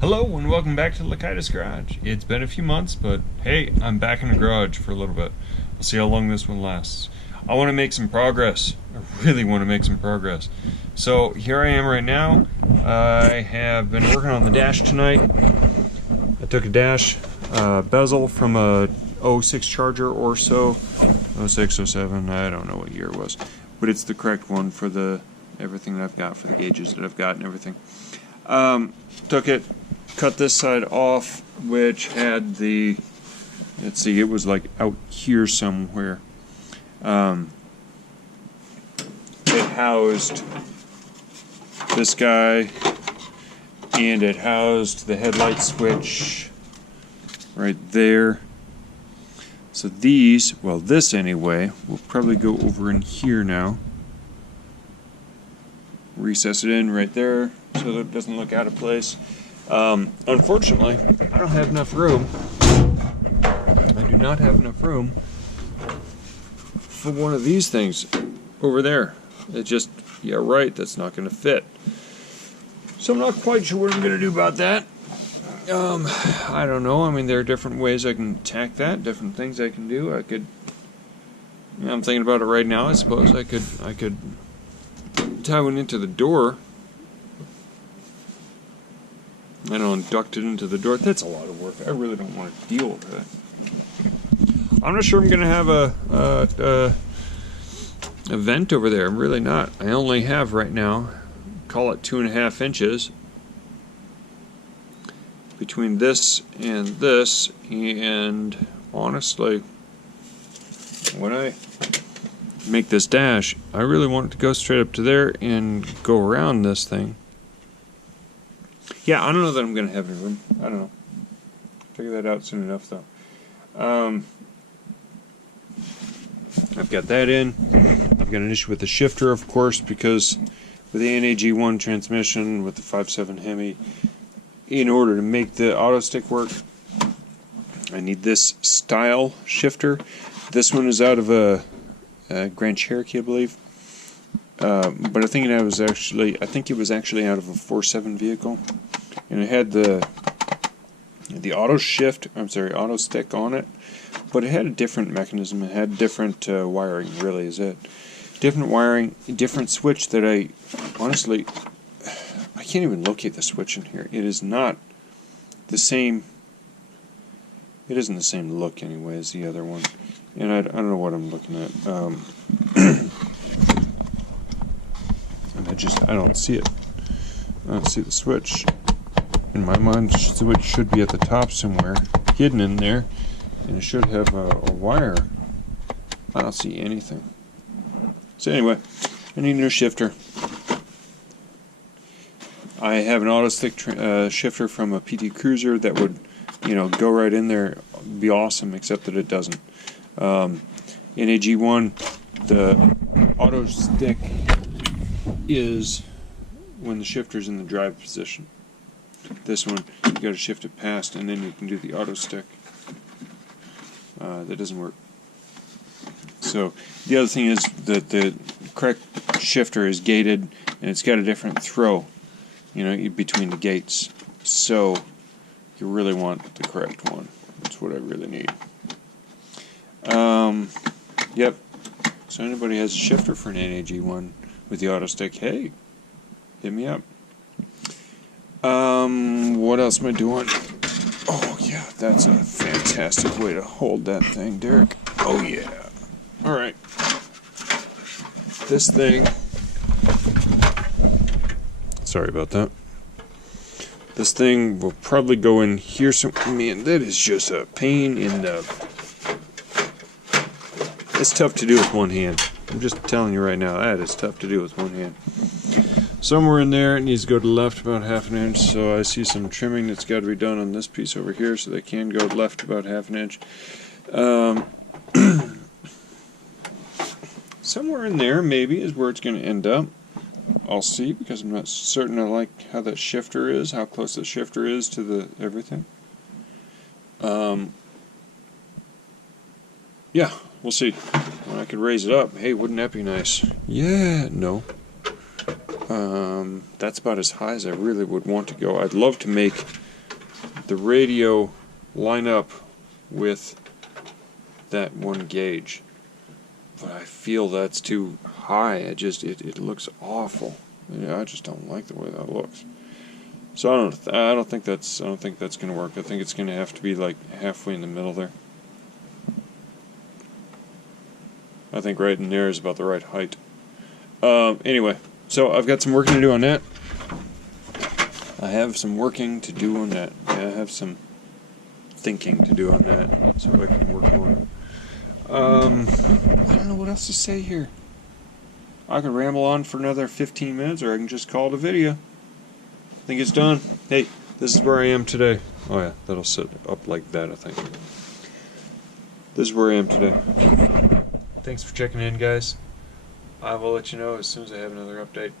Hello and welcome back to Lakaitis Garage. It's been a few months, but hey, I'm back in the garage for a little bit. We'll see how long this one lasts. I want to make some progress. I really want to make some progress. So here I am right now. I have been working on the dash tonight. I took a dash bezel from a 06 Charger or so. 06, 07, I don't know what year it was. But it's the correct one for the everything that I've got, for the gauges that I've got and everything. Took it, cut this side off, which had the, let's see, it was like out here somewhere. It housed this guy, and it housed the headlight switch right there. So these, well, this anyway, will probably go over in here now. Recess it in right there so that it doesn't look out of place. Unfortunately, I don't have enough room. I do not have enough room for one of these things over there. It just, yeah, right, that's not going to fit. So I'm not quite sure what I'm going to do about that. I don't know. I mean, there are different ways I can tack that, different things I can do. I could, I'm thinking about it right now. I suppose I could tie one into the door. I don't duct it into the door. That's a lot of work. I really don't want to deal with that. I'm not sure I'm going to have a vent over there. I'm really not. I only have right now, call it 2.5 inches between this and this. And honestly, when I make this dash, I really want it to go straight up to there and go around this thing. Yeah, I don't know that I'm going to have any room. I don't know. Figure that out soon enough, though. I've got that in. I've got an issue with the shifter, of course, because with the NAG1 transmission, with the 5.7 Hemi, in order to make the auto stick work, I need this style shifter. This one is out of a Grand Cherokee, I believe. But I think it was actually out of a 4.7 vehicle, and it had the auto stick on it, but it had a different mechanism. It had different wiring. Really, is it different wiring, different switch that I honestly I can't even locate the switch in here. It is not the same. It isn't the same look anyway as the other one, and I don't know what I'm looking at. I don't see it. I don't see the switch. In my mind, the switch should be at the top somewhere, hidden in there, and it should have a wire. I don't see anything. So anyway, I need a new shifter. I have an auto stick shifter from a PT Cruiser that would, go right in there, be awesome, except that it doesn't. NAG1, the auto stick is when the shifter's in the drive position. This one, you got to shift it past, and then you can do the auto stick. That doesn't work. So the other thing is that the correct shifter is gated, and it's got a different throw, between the gates. So you really want the correct one. That's what I really need. Yep. So anybody has a shifter for an NAG1 with the auto stick, hey, hit me up. What else am I doing? Oh yeah, that's a fantastic way to hold that thing, Derek. Oh yeah. Alright. This thing, sorry about that. This thing will probably go in here man, that is just a pain in the... It's tough to do with one hand. I'm just telling you right now, that is tough to do with one hand. Somewhere in there, it needs to go to the left about 1/2 inch, so I see some trimming that's got to be done on this piece over here, so they can go left about 1/2 inch. Somewhere in there, maybe, is where it's going to end up. I'll see, because I'm not certain I like how that shifter is, how close the shifter is to the everything. Yeah, we'll see. When I could raise it up, hey, wouldn't that be nice? Yeah, no. That's about as high as I really would want to go. I'd love to make the radio line up with that one gauge. But I feel that's too high. It looks awful. Yeah, I just don't like the way that looks. So I don't think that's gonna work. I think it's gonna have to be like halfway in the middle there. I think right in there is about the right height. Anyway, so I've got some working to do on that. I have some working to do on that. Yeah, I have some thinking to do on that, so I can work on it. I don't know what else to say here. I could ramble on for another 15 minutes, or I can just call it a video. I think it's done. Hey, this is where I am today. Oh yeah, that'll sit up like that, I think. This is where I am today. Thanks for checking in, guys. I will let you know as soon as I have another update.